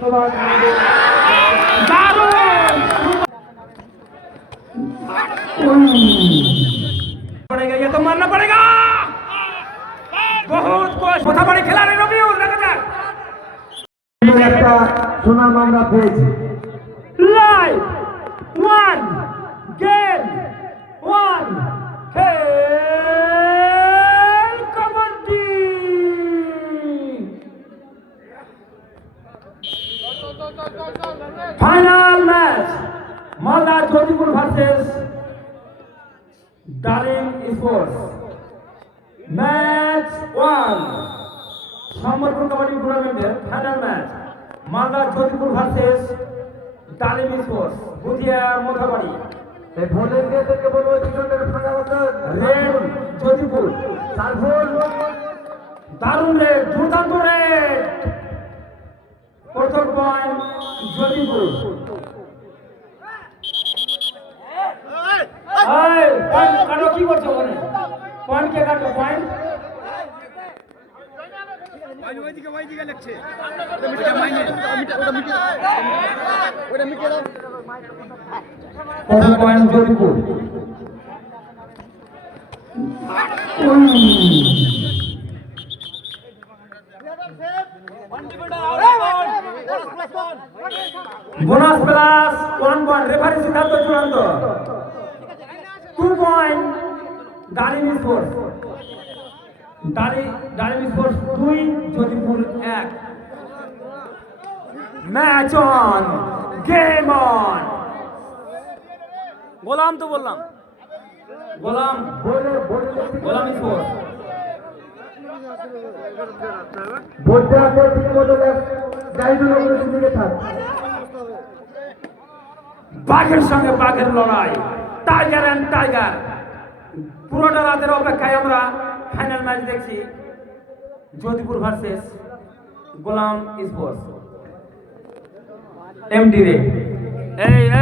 ধন্যবাদ। पड़ेगा ये तो मानना पड़ेगा। बहुत कोश কথা বলে খেলারে রবিউল দেখা যাক একটা সুনাম আমরা পেয়েছি। লাইভ ওয়ান গেম ওয়ান খেল kabaddi final match Malda Jyotipur versus Dalim sports match one Sambalpur kabaddi টুর্নামেন্টের final match Malda Jyotipur versus Dalim sports Budhia Mothabari. এই ভলেন্টিয়ারদেরকে বলবো পিছনের ফাঁকা বছর রেড জ্যোতিপুর সালফুল দারুণ রেড দুর্দান্ত রেড প্রথম পয়েন্ট জ্যোতিপুর। পয়েন্ট কাটো কি করছো ওখানে পয়েন্ট কে কাটো point point Jyotipur. Bonus plus 1 point referee সিদ্ধান্ত চূড়ান্ত। 2 point Dalim sports Dalim sports 2 Jyotipur 1। Match on game on. Golam তো বললাম গোলাম স্পোর্টস ভোটটা ঠিক মতো গাইডুলো করে দিকে থাক। বাঘের সঙ্গে বাঘের লড়াই টাইগার অ্যান্ড টাইগার। পুরোটা রাতের অপেক্ষায় আমরা ফাইনাল ম্যাচ দেখছি জ্যোতিপুর ভার্সেস গোলাম স্পোর্টস এমডি রে।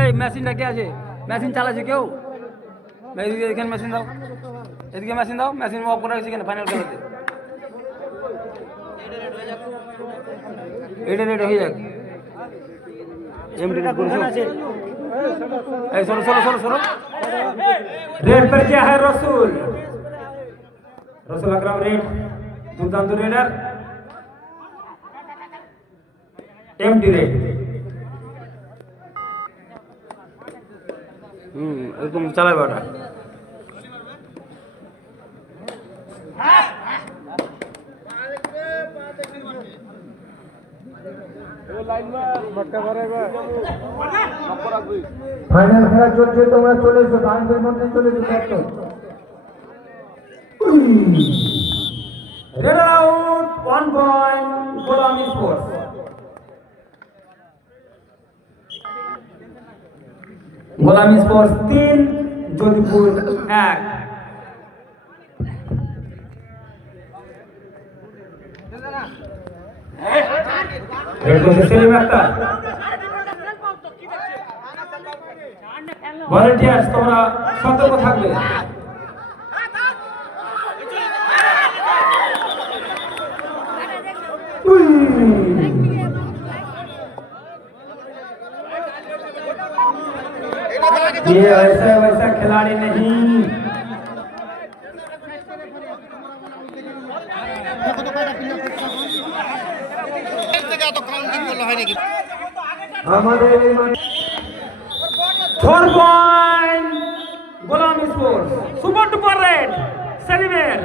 এই মেশিনটা কে আছে মেশিন চালাচ্ছে কেউ এখানে মেশিন দাও এদিকে মেশিন দাও মেশিন অফ করে রাখছি কেন ফাইনাল খেলাতে এটা রেড হয়ে যাক एमडी सोलो रेड पर क्या है रसूल अकरम रेड दुर्दांत रेडर एमडी रेड एकदम चला बेटा ফাইনাল খেলা চলছে তোমরা চলে এসো বাউন্ডারির মধ্যে চলে এসো। Red out 1 point Golam sports. গোলাম স্পোর্টস 3 জ্যোতিপুর 1। ভলেন্টিয়ার্স তোমরা সতর্ক থাকবে। ये ऐसा वैसा खिलाड़ी नहीं আমাদের 4 point Golam sports. Super duper red সেলিমের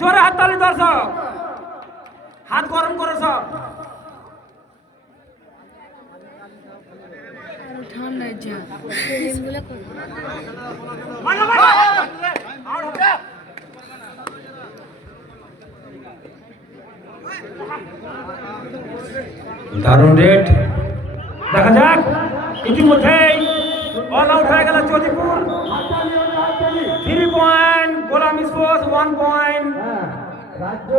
জোরে হাততালি দর্শক হাত গরম করো সব। ঠান্ডা যা দারুণ রেড দেখা যাক ইতিমধ্যেই অল আউট হয়ে গেল জ্যোতিপুর। 3 point Golam sports 1 point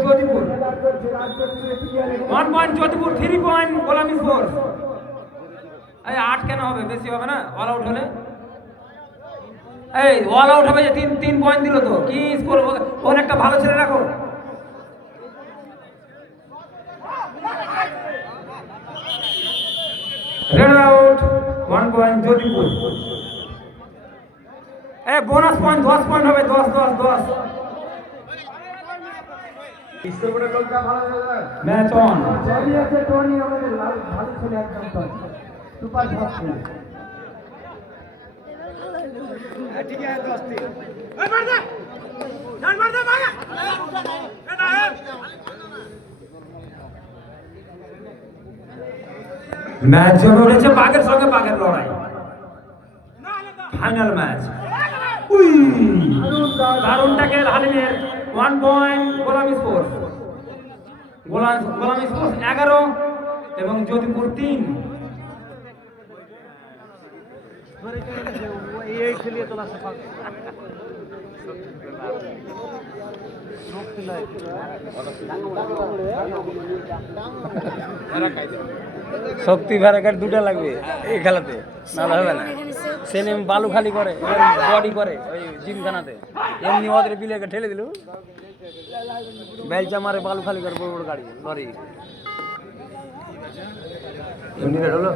জ্যোতিপুর 1 point জ্যোতিপুর 3 point Golam sports. এই 8 কেন হবে বেশি হবে না অল আউট হলে এই অল আউট হবে যে 3 পয়েন্ট দিল তো কি স্কোর ওখানে একটা ভালো ছেলে রাখো। Raid out 1 point Jyotipur. Bonus point 10 point হবে, 10 10 10। ইস্টবেঙ্গলের লোকটা ভালো খেলে। Match on. টনি আছে, টনি আমাদের ভালো ছেলে একদম টনি। সুপার ফাস্ট ছেলে। ঠিক আছে 10 3 এই মার দে জান মার দে মার ম্যাচ জমে উঠেছে বাঘের সঙ্গে বাঘের লড়াই, ফাইনাল ম্যাচ। দারুণ ট্যাকেল হালিমের। 1 point Golam sports. গোলাম স্পোর্টস 11 এবং জ্যোতিপুর 3। এই খেলিয়ে তোলা সফল শক্তি ভ্যারাকার দুটো লাগবে এই খেলাতে, নাহলে হবে না। সেনেম বালু খালি করে, বডি করে ওই জিমখানাতে, এমনি ওদের বিলেকে ঠেলে দিল, বেলচা মারে বালু খালি করে বড় বড় গাড়ি লরি। এমনি রেট হলো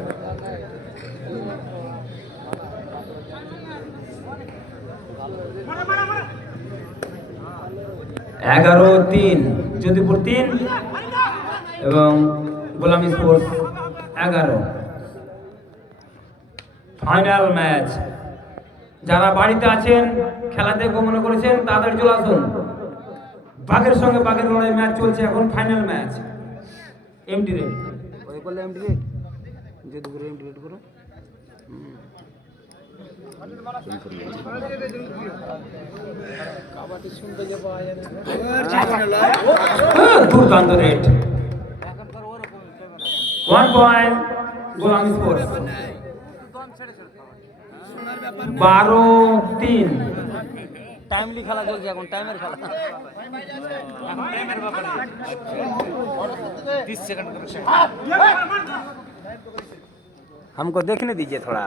11-3 জ্যোতিপুর 3 এবং গোলাম স্পোর্টস 11। Final match. যারা বাড়িতে আছেন খেলা দেখবো মনে করেছেন তাড়াতাড়ি চলে আসুন। বাঘের সঙ্গে বাঘের লড়াই ম্যাচ চলছে এখন, ফাইনাল ম্যাচ। এমটি রেড ওই করলে এমডি রেট, যদি করে এমডি রেট করো। দুর্দান্ত red. 1 point Golam sports. 12-3। Timely খেলা চলছে এখন, টাইমের খেলা। हमको देखने दीजिए थोड़ा।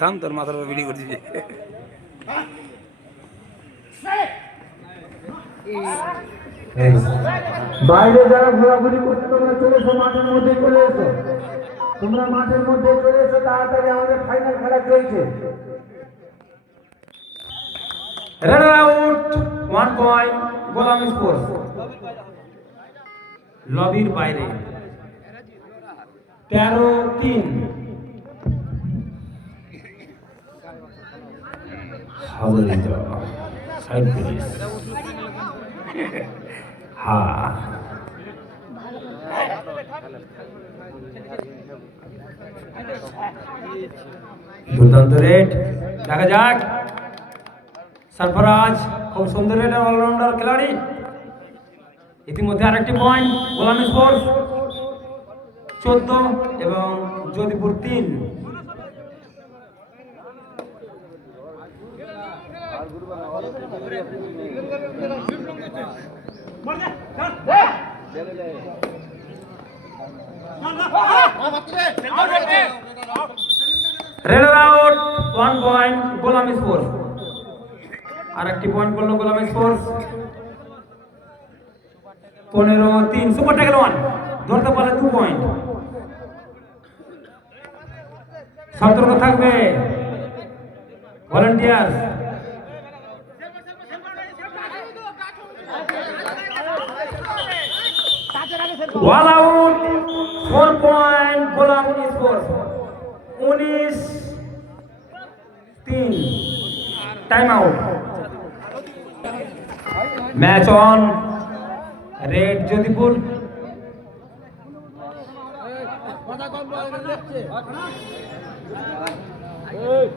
থাম, তোর মাথার উপর ভিডিও করে দিবি। বাইরে যারা ঘোরাঘুরি করছে তোমরা চলে এসো, মাঠের মধ্যে চলে এসো। তোমরা মাঠের মধ্যে চলে এসো তাড়াতাড়ি, আমাদের ফাইনাল খেলা চলছে। রানার আউট 1 পয়েন্ট গোলাম স্পোর্টস। লবির বাইরে 13-3। Side police. হ্যাঁ, দুর্দান্ত রেড। দেখা যাক সরফরাজ খুব সুন্দর রেড, অলরাউন্ডার খেলাড়ি। ইতিমধ্যে আরেকটি পয়েন্ট গোলাম স্পোর্টস 14 এবং জ্যোতিপুর 3। Red out 1 point Golam sports. আরেকটি পয়েন্ট করলো গোলাম স্পোর্টস। 15-3। সুপার ট্যাকেল 1, ধরতে পারলে 2 পয়েন্ট। সতর্ক থাকবে volunteer. All out 4 point Golam sports. 19-3। Time out. Match on. Raid Jyotipur.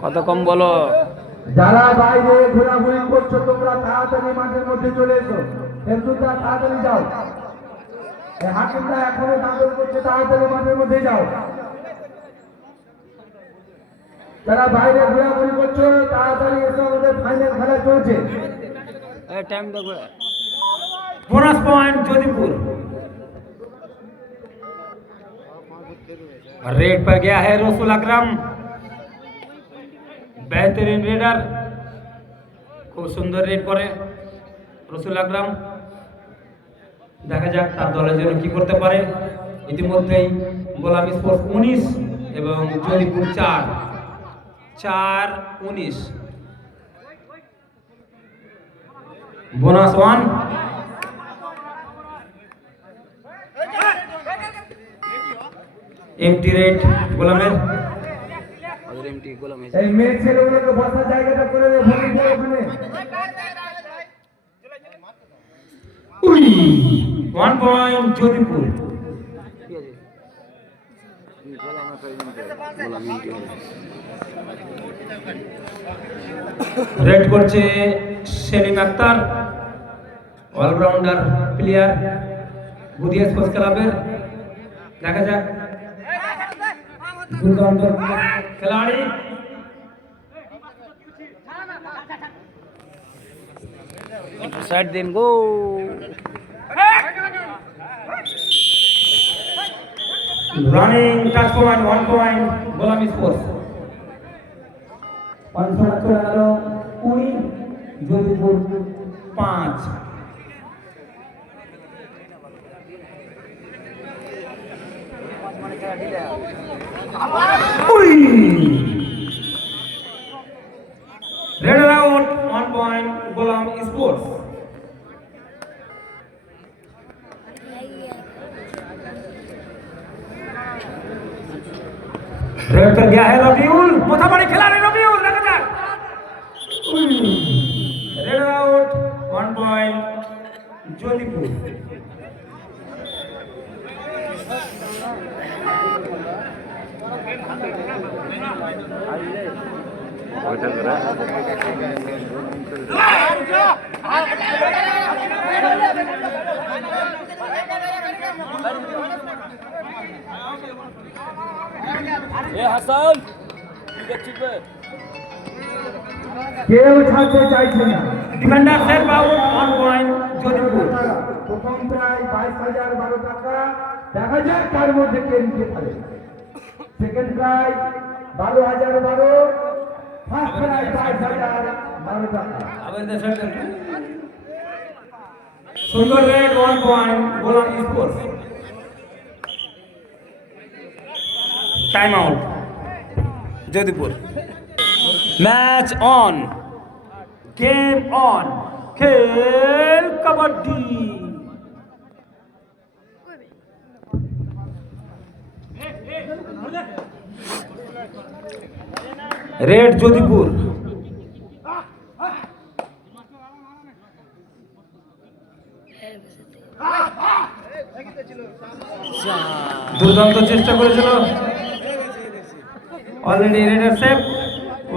কত কম বলো। যারা বাইরে ঘোরাঘুরি করছো তোমরা তাড়াতাড়ি মাঠের মধ্যে চলে এসো। হেমদুদা তাড়াতাড়ি যাও, হাকিমরা এখনো দাঁড়িয়ে করছে, তাড়াতাড়ি মাঠের মধ্যে যাও। যারা বাইরে ঘোরাঘুরি করছো তাড়াতাড়ি এসো, আমাদের ফাইনাল খেলা চলছে। টাইম দেখবে। Bonus point Jodhpur. रेड पर गया है रसूल अकरम, बेहतरीन रेडर, खूब सुंदर रेड करे रसूल अकरम। দেখা যাক তার দলের জন্য কি করতে পারে। ইতিমধ্যেই গোলাম স্পোর্টস 19 এবং জয়পুর 4-19 বোনাস 1 এমটি রেড গোলামের। ওদের এমটি গোলাম হয়েছে। এই মেয়ে ছেলেগুলোকে বসার জায়গাটা করে দে ভলিবল ওখানে। 1 পয়েন্ট জয়পুর। ঠিক আছে গোলাম একটা গোলাম এমটি রেড করছে Selim Akhtar, allrounder player বুদিয়া sports ক্লাবের। দেখা যাক দুর্দান্ত খেলাড়ি। সাইড দেন গো। Running touch point 1 point Golam sports. 5 চলে গেল 20 Jaipur 5। Red out 1 point Golam sports. Red कर गया है रबीउल, मोथा बड़ी खिलाड़ी रबीउल। देखा जाए raid out 1 point Jodhpur. Hasan দেখছিবে কেউ ছাড়তে চাইছে না। Defender set out 1 point Jodhpur. প্রথম প্রায় 22,012 টাকা। দেখা যাক তার মধ্যে কে নিতে পারে। সেকেন্ড প্রায় 12,012, ফার্স্ট প্রায় 22,012 টাকা। सुंदर raid 1 point Golam sports. Time out Jodhpur. Match on, game on, खेल कबड्डी। रेड जोधपुर। দুর্দান্ত চেষ্টা করেছিল, already raider save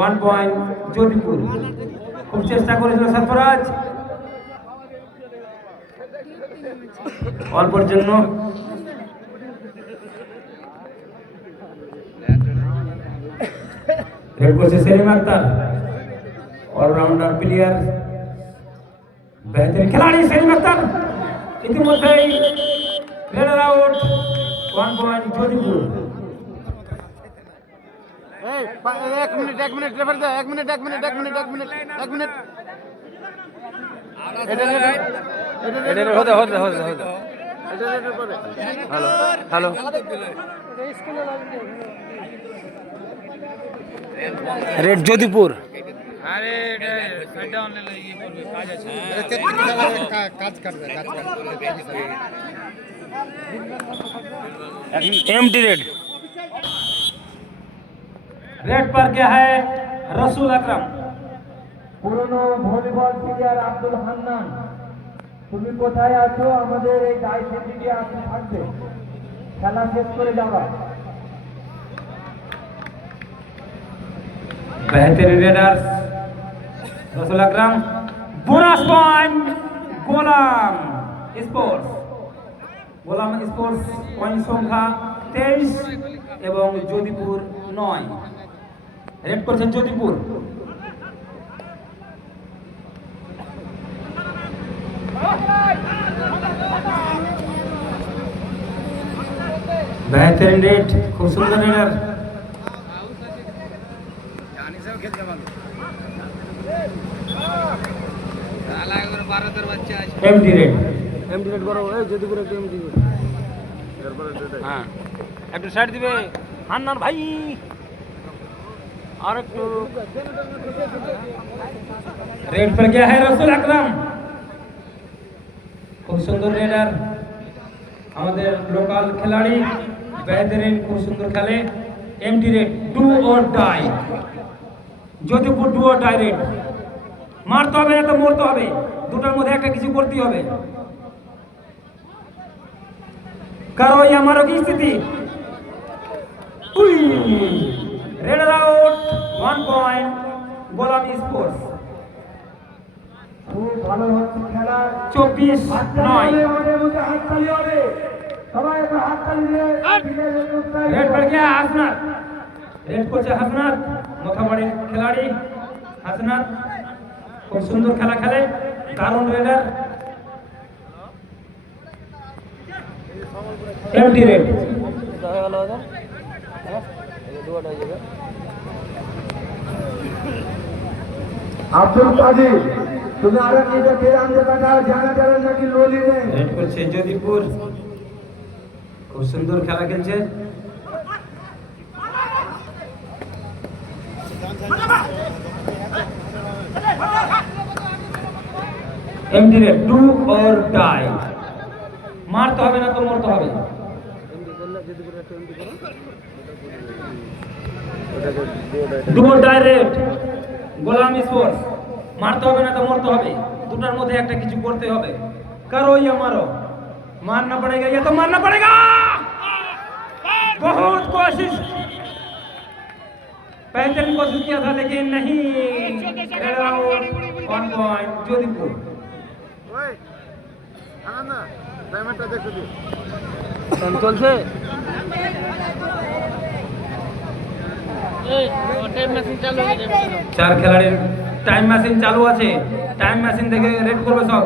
1 point Jodhpur. খুব চেষ্টা করেছিল সরফরাজ, অল্পের জন্য রেড করছে সেলিম আক্তার, অলরাউন্ডার প্লেয়ার, বেহতরিন খেলাড়ি সেলিম আক্তার। ইতিমধ্যেই রেডার আউট 1 পয়েন্ট যোধপুর। এক মিনিট রেফার দে, এক মিনিট এটার হতে hello hello raid Jodhpur. Empty raid raid पर क्या है रसूल अकरम। পুরনো ভলিবল প্লেয়ার আব্দুল হান্নান, তুমি কোথায় আছো? আমাদের এই ডাইসের দিকে আসতে থাকবে, খেলা শেষ করে যাবা। बेहतरीन raiders Rasul Akram. Bonus point Golam sports. Golam sports point সংখ্যা 23 এবং যোধপুর 9। রেড করছেন যোধপুর। बेहतरीन रेड, খুব সুন্দর raider. Empty raid empty raid করো এই যদি করে একটু এমডি হ্যাঁ একটু সাইড দিবে হান্নান ভাই আর একটু रेड पर गया है रसूल আকরাম খুব সুন্দর রেডার আমাদের লোকাল খেলাড়ি বেহতরিন খুব সুন্দর খেলে empty raid do or die Jodhpur do or die raid মারতে হবে না তো মরতে হবে দুটার মধ্যে একটা কিছু করতেই হবে কারো এই আমারও কি স্থিতি red out 1 point Golam sports খুব ভালো হচ্ছে খেলা 24-9 আমাদের মধ্যে হাততালি হবে সবাই একটু হাততালি দিয়ে रेड पर गया हसनत रेड कोच हसनत मोथाबाड़ी खिलाड़ी हसनत खूब सुंदर खेला खेले दारुण रेडर एमटी रेड দেখা গেল ওদের হ্যাঁ এই দুটো হয়ে যাবে আব্দুল কাদির তুমি আরে নিতে ফেরাম যে কথা জানা যাবে নাকি লোলি নেই रेड कोच जोधपुर खूब सुंदर खेला खेलছে MT red do or die মারতে হবে না তো মরতে হবে এমডি করলে যদি করে একটু এমডি করো do or die raid Golam sports মারতে হবে না তো মরতে হবে দুটার মধ্যে একটা কিছু করতে হবে करो या मारो मारना पड़ेगा या तो मारना पड़ेगा बहुत कोशिश बेहतरीन कोशिश किया था लेकिन नहीं रेड आउट 1 पॉइंट जोधपुर ওই আনন্দ টাইমটা দেখো দি টাইম চলছে চার খেলাড়ির টাইম মেশিন চালু আছে টাইম মেশিন দেখে রেড করবে সব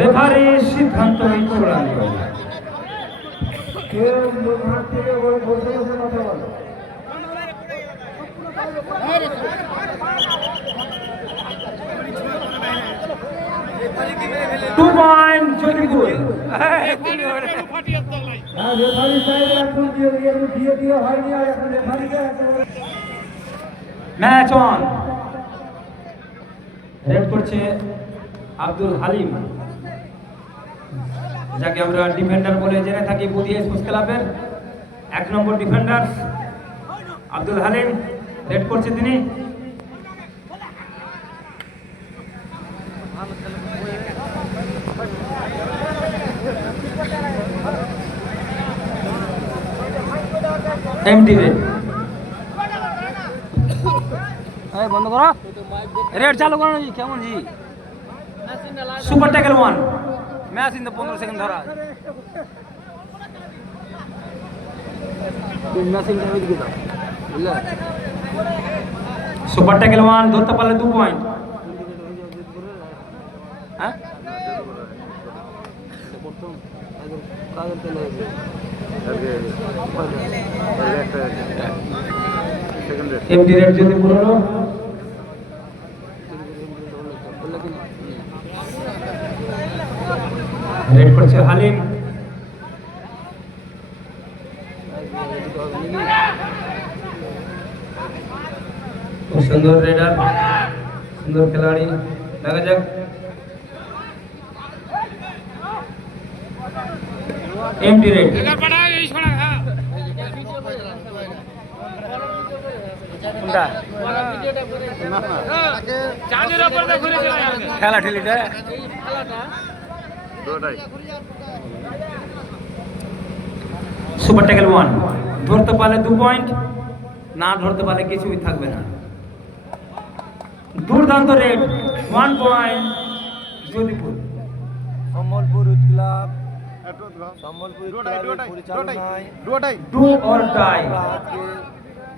রেফারি সিদ্ধান্তই চূড়ান্ত কেউ হাত থেকে বলতে বসে কথা বলো 2 পয়েন্ট যোধপুর রেফারি সাহেব এখন দিয়ে দিয়ে হয়নি আর এখন রেফারিকে ম্যাচ অন রেড করছে আব্দুল হালিম যাকে আমরা ডিফেন্ডার বলে জেনে থাকি বুধিয়া স্পোর্টস ক্লাবের 1 নম্বর ডিফেন্ডার আব্দুল হালিম রেড করছে তিনি এমটি রেড এই বন্ধ করো রেড চালু করো জি কেমন জি super tackle 1 match in 15 second ধরা ম্যাচিং টাইমে দিকে দাও বুঝলে সুপার ট্যাকল 1 ধরতে পারলে 2 পয়েন্ট হ্যাঁ প্রথম কাগজ তেলে এমটি রেড যদি পুরো রেড করছে হালিম খুব সুন্দর রেডার সুন্দর খেলাড়ি দেখা যাক এমটি রেড কোনটা খেলা ঠেলিটা দুটাই সুপার ট্যাকল 1 ধরতে পারলে 2 পয়েন্ট না ধরতে পারলে কিছুই থাকবে না দুর্দান্ত red 1 point Jodhpur Sambalpur youth club একটু সম্বলপুর ইউথ দুটাই ক্লাবের পরিচালনায় দুটাই ডু অর ডাই আমরা আজকে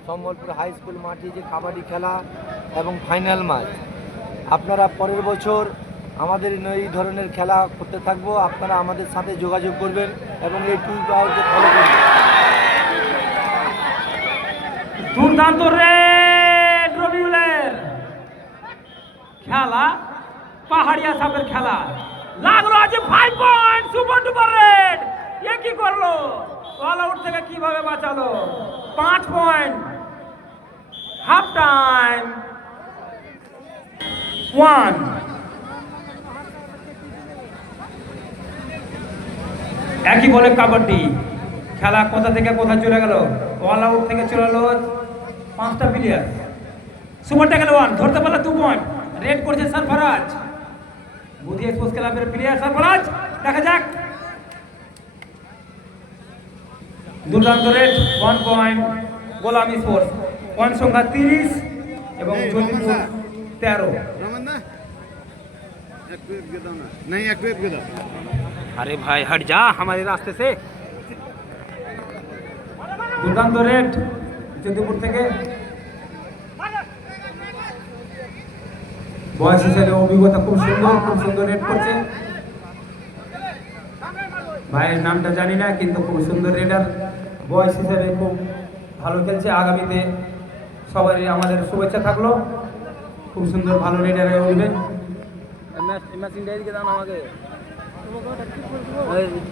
সম্বলপুর হাই স্কুল মাঠে যে কাবাডি খেলা এবং ফাইনাল ম্যাচ আপনারা পরের বছর আমাদের এই ধরনের খেলা করতে থাকবো আপনারা আমাদের সাথে যোগাযোগ করবেন এবং এই টুইট আউটকে ফলো করবেন দুর্দান্ত রেড রবিউলের খেলা, পাহাড়িয়া সাপের খেলা লাগলো আছে 5 পয়েন্ট। সুপার ডুপার রেড এ কি করলো, অল আউট থেকে কিভাবে বাঁচালো। 5 পয়েন্ট, হাফ টাইম 1। একই বলে কাবাডি খেলা কোথা থেকে কোথায় চলে গেল, অল আউট থেকে চলে গেল 5টা প্লেয়ার। সুপার ট্যাকল 1 ধরতে পারলে 2 পয়েন্ট। রেড করছে সরফরাজ, বুদ্ধি স্পোর্টস ক্লাবের প্লেয়ার সরফরাজ। দেখা যাক, দুর্দান্ত red 1 point Golam sports. Point সংখ্যা 30 এবং জ্যোতিপুর 13। नहीं एक वेब गदा अरे भाई हट जा हमारे रास्ते से। দুর্দান্ত রেড জ্যোতিপুর থেকে, বয়স হিসেবে অভিজ্ঞতা খুব সুন্দর রেড করছে। ভাইয়ের নামটা জানি না, কিন্তু খুব সুন্দর রেডার, বয়স হিসেবে খুব ভালো খেলছে। আগামীতে সবারই আমাদের শুভেচ্ছা থাকলো, খুব সুন্দর ভালো রেডার হয়ে উঠবে। মেশিন ডাইরি দাও না আমাকে।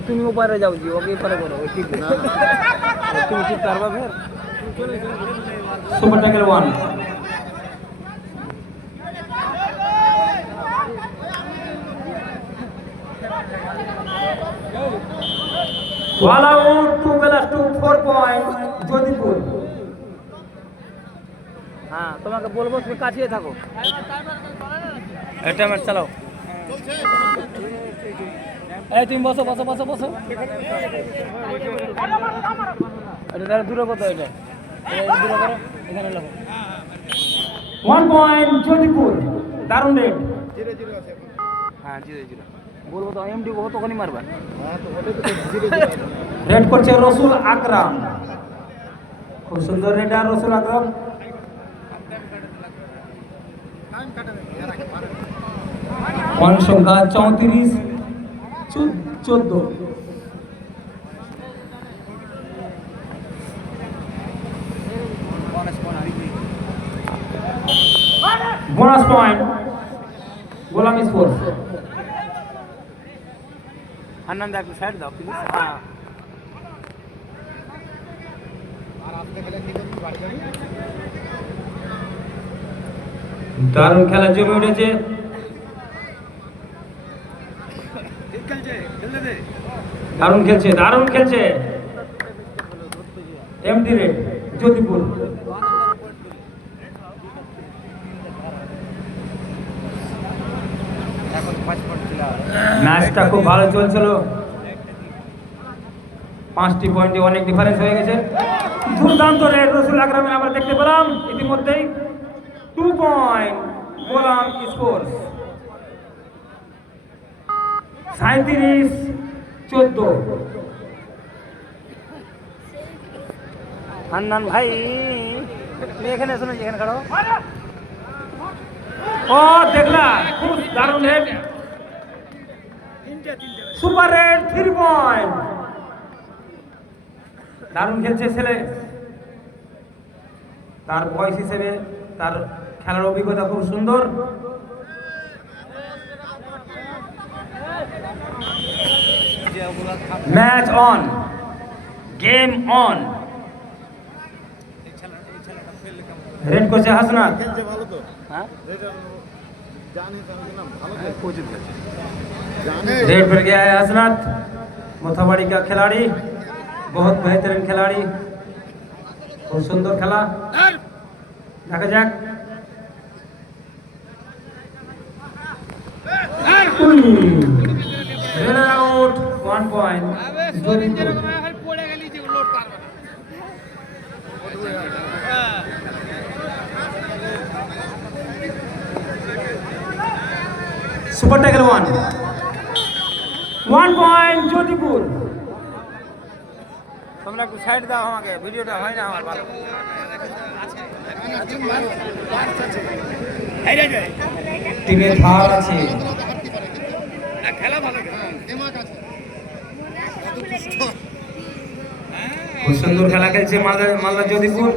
তুমি ওপারে যাও জি, ওকে এপারে করো, ওই ঠিক না তুমি ঠিক পারবা ফের। Super tackle 1। All out 2+2 4 point Jyotipur. হ্যাঁ তোমাকে বলবো তুমি কাছিয়ে থাকো। এটা ম্যাচ চালাও। এই তুমি বসো বসো বসো বসো। এটা দূরে কত, এটা দূরে করো, এখানে লাগো। 1 পয়েন্ট জ্যোতিপুর, দারুণ রেড। হ্যাঁ 0-0 বলবো তো এমডি কতখানি মারবা। রেড করছে রসুল আকরাম, খুব সুন্দর রেডার রসুল আকরাম। পয়েন্ট সংখ্যা 34-14। Bonus point Golam sports. আনন্দ একটু সাইড দাও প্লিজ। হ্যাঁ দারুণ খেলা জমে উঠেছে। দারুণ খেলছে এমডি রেড জ্যোতিপুর। ম্যাচটা খুব ভালো চলছিল, 5টি পয়েন্টে অনেক ডিফারেন্স হয়ে গেছে। দুর্দান্ত রেড রসুল আকরামের আমরা দেখতে পেলাম ইতিমধ্যেই। 2 পয়েন্ট গোলাম স্পোর্টস, 37-14। হান্নান ভাই তুমি এখানে এসো না, এখানে খাড়ো। ও দেখলা, খুব দারুণ রেড, সুপার রেড 3 পয়েন্ট। দারুণ খেলছে ছেলে, তার বয়স হিসেবে তার খেলার অভিজ্ঞতা খুব সুন্দর। Match on, game on. Red করছে হাসনাত, হ্যাঁ रेड पर गया है हसनत, मोथाबाड़ी का खिलाड़ी, बहुत बेहतरीन खिलाड़ी, बहुत सुंदर खेला। देखा जाक, run out 1 point. Super tackle 1 point Jyotipur. তোমরা একটু সাইড দাও আমাকে, ভিডিওটা হয় না আমার ভালো। টিমে ধার আছে, খেলা ভালো, খুব সুন্দর খেলা খেলছে মালদা জ্যোতিপুর।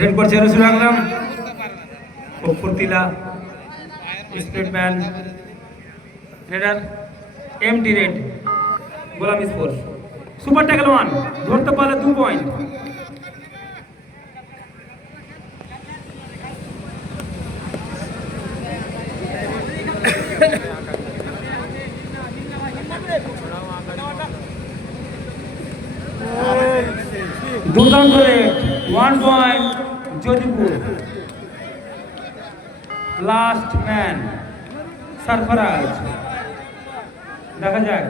রেড করছে রসুল আকরাম, ফুর্তিলা স্প্রিটম্যান radar MT red Golam sports. Super tackle 1, ধরতে পারলে 2 পয়েন্ট। দুর্দান্ত red 1 point Jodhpur. Last man Sarfaraz, দেখা যাক।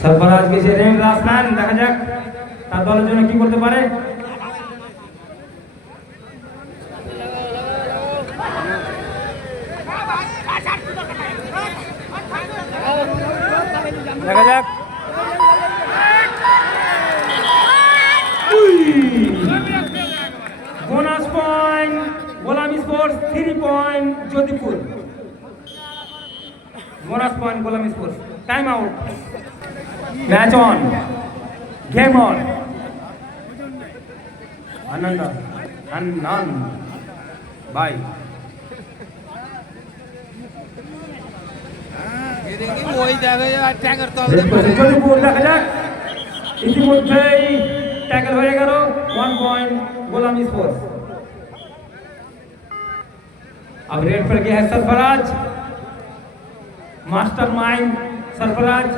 সরফরাজ গেছে রেড, লাস্ট ম্যান, দেখা যাক তার দলের জন্য কি করতে পারে। দেখা যাক। Bonus point Golam sports, 3 point Jodhpur. Bonus point Golam sports. Time out. Match on, game on. আনন্দ আনন্দ বাই। যোধপুর, দেখা যাক। ইতিমধ্যেই ট্যাকল হয়ে গেল, 1 পয়েंट गोलाम स्पोर्ट्स। अब रेड पर गया है सरफराज, मास्टरमाइंड सरफराज।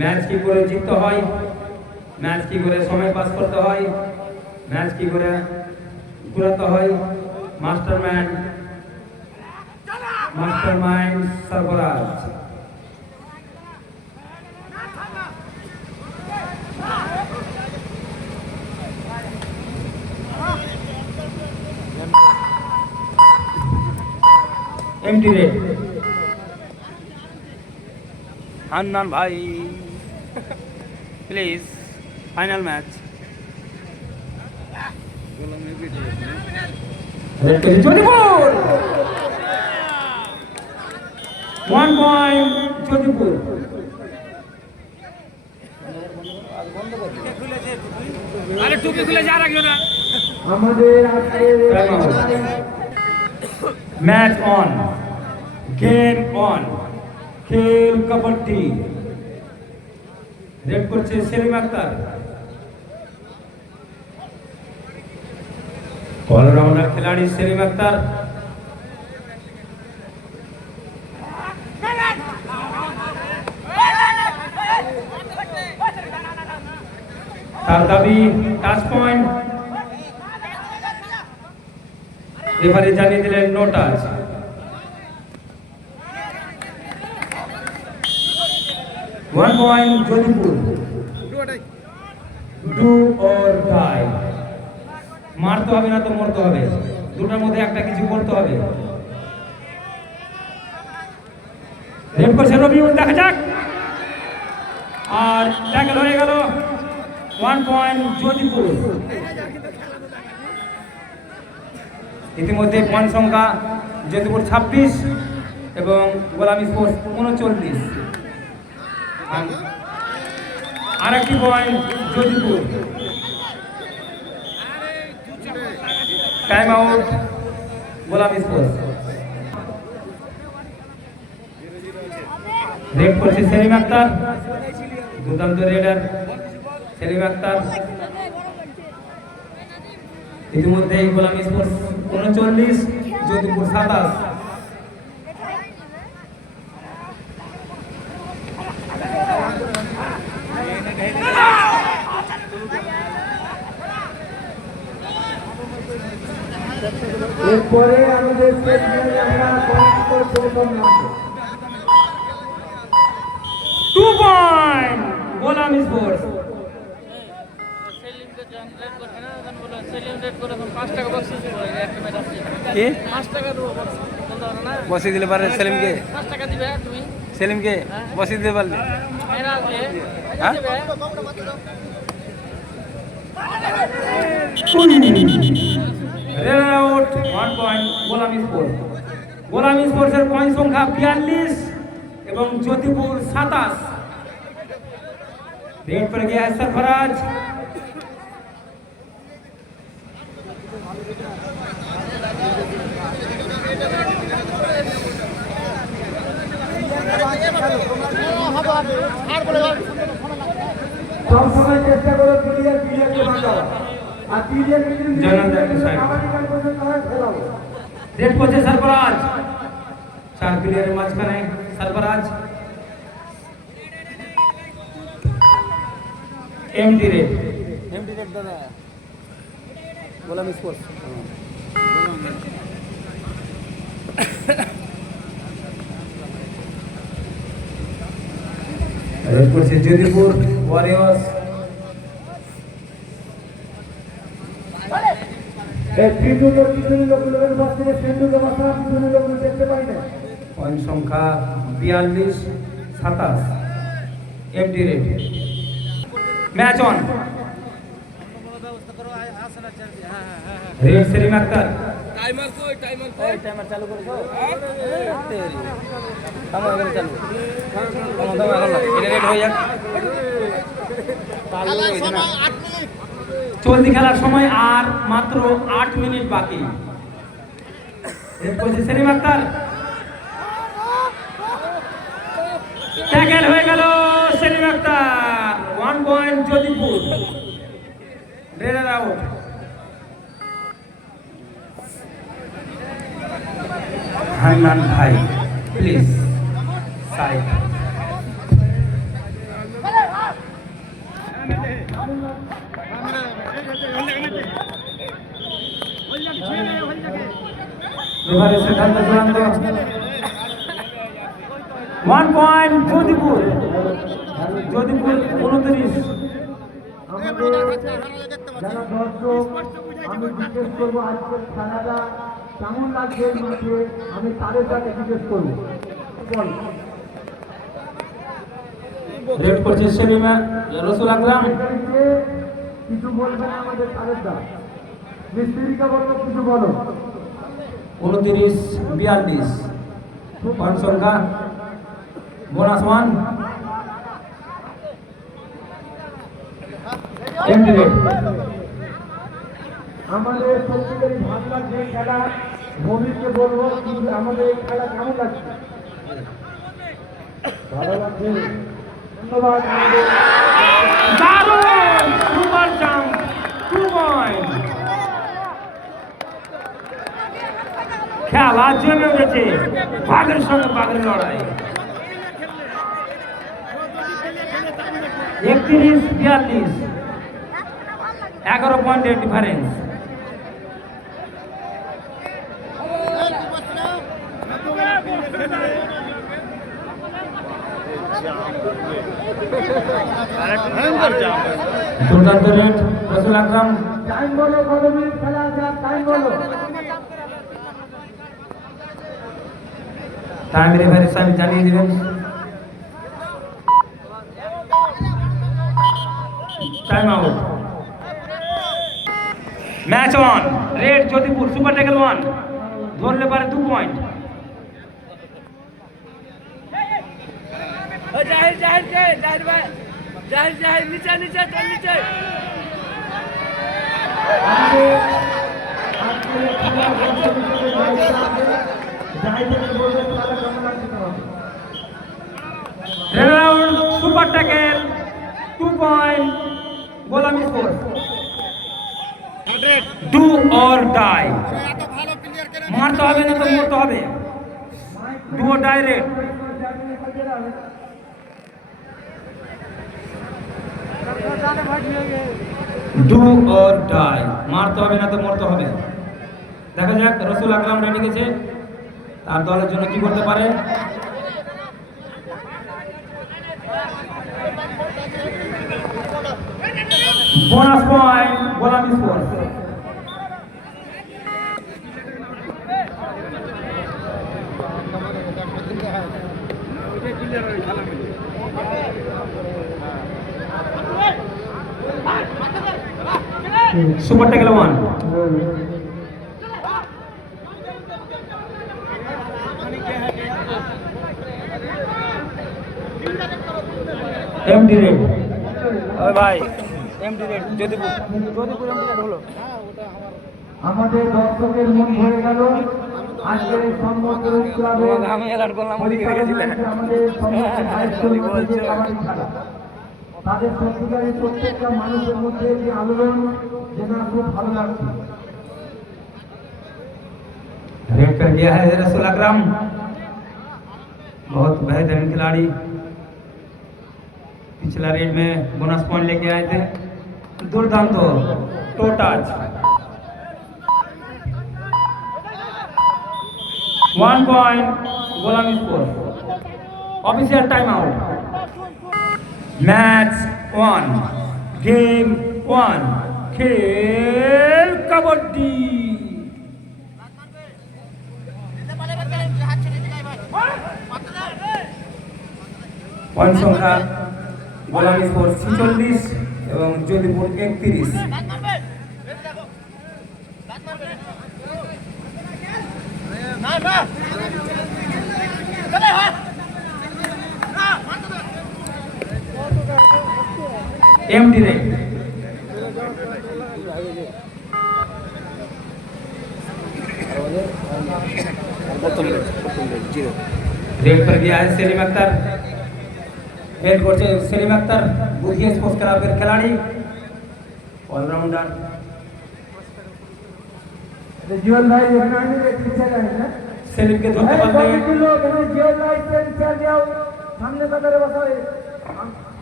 मैच की করে জিততে হয়, ম্যাচ কি করে সময় পাস করতে হয়, ম্যাচ কি করে ঘুরাতে হয়। Mastermind Sarfaraz. Empty raid Hannan ভাই please, final match. Jodhpur 1 point Jodhpur. अरे टोपी खुले जा रखियो ना। আমাদের আজকের मैच ऑन, गेम ऑन, खेल कबड्डी। रेड করছে সেলিম আক্তার, ऑलराउंडर खिलाड़ी सेलिम अख्तर। তার দাবি টাচ পয়েন্ট, রেফারি জানিয়ে দিলেন no touch. One point Jodhpur. Do or die, মারতে হবে না তো মরতে হবে, দুটার মধ্যে একটা কিছু করতে হবে। রেড করছে রবিউল, দেখা যাক। আর ট্যাকল হয়ে গেল, 1 পয়েন্ট যোধপুর। ইতিমধ্যে পয়েন্ট সংখ্যা যোধপুর 26 এবং গোলাম স্পোর্টস 39। আর একটি পয়েন্ট যোধপুর। টাইম আউট গোলাম স্পোর্টস। রেড করছে সেলিম আক্তার, দুর্দান্ত রেডার সেলিম আক্তার। ইতিমধ্যে গোলাম স্পোর্টস 39, যোধপুর 27। এরপরে আমাদের শেষ ম্যাচে আমরা পয়েন্ট প্রথম নামবো। 2 পয়েন্ট গোলাম স্পোর্টস। কি বসে দিলে পারে সেলিমকে, সেলিমকে বসিয়ে দিতে পারলে হ্যাঁ red out 1 point Golam sports. গোলাম স্পোর্টসের পয়েন্ট সংখ্যা 42 এবং জ্যোতিপুর 27। রেড पर गया है सरफराज। সব সময় চেষ্টা করো ক্লিয়ারকে বাঁচাও আর ক্লিয়ার জানান একটা সাইড। খেলাবো রেড করছে সরফরাজ, 4 প্লেয়ারের মাঝখানে Sarfaraz. Empty raid empty raid দাদা গোলাম স্পোর্টস রেড করছে জ্যোতিপুর ওয়ারিয়র্স। এই পিছনের লোকগুলোর পাশ থেকে সেন্ডুকে মাথা পিছনের লোকগুলো দেখতে পাই না পয়েন্ট সংখ্যা 42 27। Empty raid match on. Raid Selim Akhtar timer চালু করেছো থামো এখানে চালু থামো এখন না এটা রেড হয়ে যাক চলতি খেলার সময় আর মাত্র 8 মিনিট বাকি। রেড করছে সেলিম আক্তার, ট্যাকেল হয়ে গেল Selim Akhtar. 1 point Jyotipur. Raid out. Hannan ভাই প্লিজ সাইড। এবারে সিদ্ধান্ত চূড়ান্ত। 1 পয়েন্ট জ্যোতিপুর। জ্যোতিপুর 29। আমাদের যারা দর্শক আমি জিজ্ঞেস করবো আজকের খেলাটা কেমন লাগছে মাঠে, আমি তাদের কাছে জিজ্ঞেস করবো বল। রেড করছে সেলিমা রসুল আকরাম। এদেরকে কিছু বলবেন আমাদের তাদের দা মিস্ত্রিকে বলবো কিছু বলো। 29 42 পয়েন্ট সংখ্যা বোনাস 1। এমটি রেড আমাদের সত্যিকারই ভালো লাগছে এই খেলা। ভবিষ্যতে বলবো কিন্তু আমাদের এই খেলা কেমন লাগছে, ভালো লাগছে। ধন্যবাদ আমাদের দারুণ সুপার জাম্প 2 পয়েন্ট। খেলা জমে উঠেছে, বাঘের সঙ্গে বাঘের লড়াই। 31 42 11 পয়েন্টের ডিফারেন্স। দুর্দান্ত রেড রসুল আকরাম। টাইম বলো, কত মিনিট খেলা আছে আর টাইম বলো। টাইম রেফারেন্স আমি জানিয়ে দিবেন। Time out. Match on. Raid Jyotipur super tackle 1 ধরলে পারে 2 পয়েন্ট। জাহির জাহির জাহির ভাই জাহির জাহির নিচে নিচে চল নিচে। আমাদের আজকের খেলা দর্শক হিসেবে দায়িত্ব আছে। যাই থেকে বলবেন তাহলে কেমন লাগছে তোমাদের? Raid round super tackle 2 point Golam sports. Do or die, মারতে হবে না তো মরতে হবে। Do or die raid. Do or die, মারতে হবে না তো মরতে হবে। দেখা যাক রসুল আকরাম রেডি গেছে, তার দলের জন্য কি করতে পারে। Bonus point Golam sports. Super tiger 1 empty raid ওই ভাই empty raid Jyotipur empty raid হলো আমাদের দর্শকের মন ভরে গেল আজকের এই সম্মত ক্লাবে তোমাকে আমি অ্যালার্ট করলাম ওদিকে গেছিলে আমাদের সম্মত হাইস্কুল মাঠে যে কাবাডি খেলা তাদের সত্যিকারের প্রত্যেকটা মানুষের মধ্যে যে আলোড়ন যেটা খুব ভালো লাগছে। रेड कर दिया है रसूल अकरम, बहुत बेहतरीन खिलाड़ी। पिछला रेड में बोनस पॉइंट लेके आए थे। दुर्दांत toe touch 1 point Golam score. Official time out. Match 1 game 1 खेल कबड्डी। पॉइंट संख्या गोलाम स्कोर 46 এবং যদিপুর 31। एमडी रे रेड पर गया है Selim Akhtar. Head coach Selim Akhtar Budhia sports club के खिलाड़ी ऑलराउंडर। जीवन भाई एখানে আমি দেখতে চাই না सेलिम के धोते बदले लोग এখানে জীवन ভাই से चल जाओ सामने कदर बसाए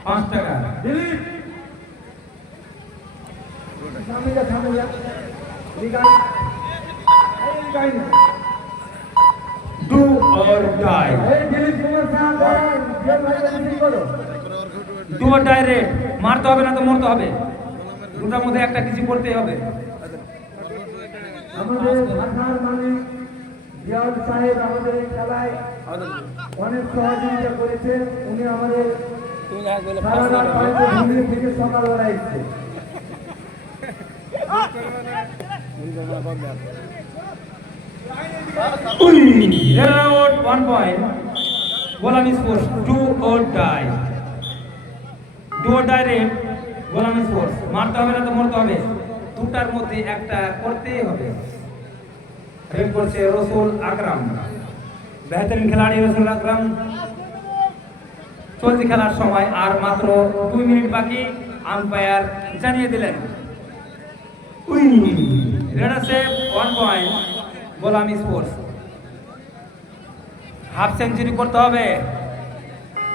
5 টাকা। दिलीप सामने जा निकाल निकाल do or die. Dilip Kumar साहब जीवन भाई का मिटिंग करो डू और डाई रे মারতে হবে না তো মরতে হবে, দুটার মধ্যে একটা কিছু করতেই হবে। আমাদের ভাষার মালিক জিয়াউল সাহেব আমাদের এই খেলায় অনেক সহযোগিতা করেছেন। উনি আমাদের তুমি যা বলে সারা রাত বাড়িতে ঘুমিয়ে থেকে সকালবেলা এসছে। Run out 1 point. Golam sports do or die. Do or die রে গোলাম স্পোর্টস মারতে হবে না তো মরতে হবে, দুটার মধ্যে একটা করতেই হবে। রেড করছে রসুল আকরাম, বেহতরিন খেলাড়ি রসুল আকরাম। চলতি খেলার সময় আর মাত্র 2 মিনিট বাকি, আম্পায়ার জানিয়ে দিলেন। রেড আছে 1 point Golam sports. Half century করতে হবে।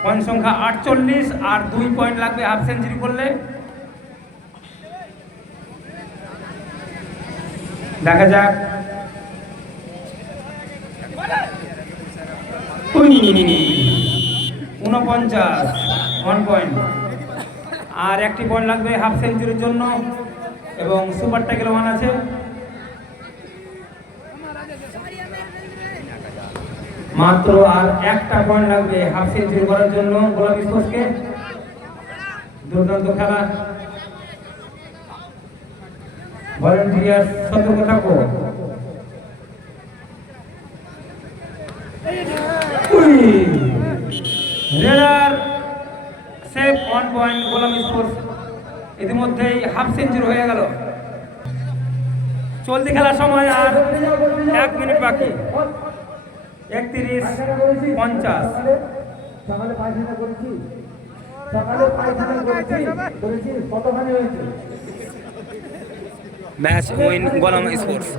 পয়েন্ট সংখ্যা 48 আর 2 পয়েন্ট লাগবে হাফ সেঞ্চুরি করলে। দেখা যাক। 49 1 পয়েন্ট আর একটি পয়েন্ট লাগবে হাফ সেঞ্চুরির জন্য এবং সুপার টাইগার 1 আছে। মাত্র আর একটা পয়েন্ট লাগবে হাফ সেঞ্চুরি করার জন্য গোলাম স্পোর্টসকে। দুর্দান্ত খেলা। ভলান্টিয়ার সতর্ক থাকো। Radar save 1 point Golam sports. ইতিমধ্যেই হাফ সেঞ্চুরি হয়ে গেল। চলতি খেলার সময় আর 1 মিনিট বাকি। 31-50। সকালে পায়খানা করেছি কতখানি হয়েছে? ম্যাচ উইন গোলাম স্পোর্টস।